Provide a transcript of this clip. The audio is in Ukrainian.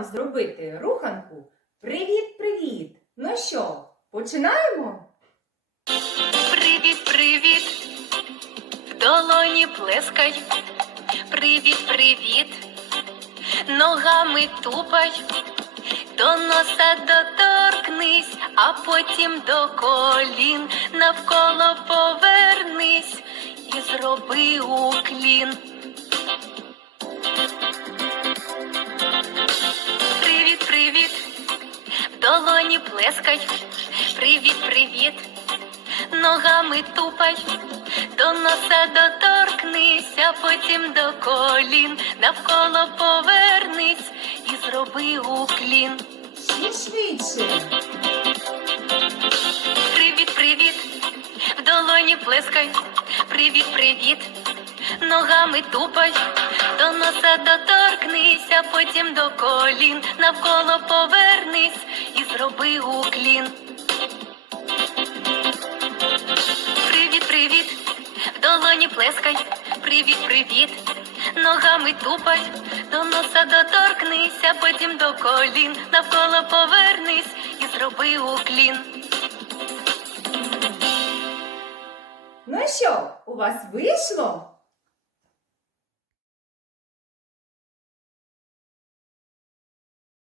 зробити руханку Привіт-привіт! Ну що, починаємо? Привіт, привіт, в долоні плескай. Привіт, привіт, ногами тупай, до носа доторкнись, а потім до колін навколо повернись і зроби уклін. Долоні плескай. Привіт, привіт ногами тупай, до носа доторкнись, а потім до колін, навколо повернись і зроби уклін. Ще швидше. Привіт, привіт, в долоні плескай. Привіт, привіт, ногами тупай, до носа доторкнись, а потім до колін, навколо повернись і зроби уклін. Привіт, привіт, в долоні плескай. Привіт, привіт, ногами тупай, до носа доторкнись, а потім до колін, навколо повернись і зроби уклін. Ну що, у вас вийшло?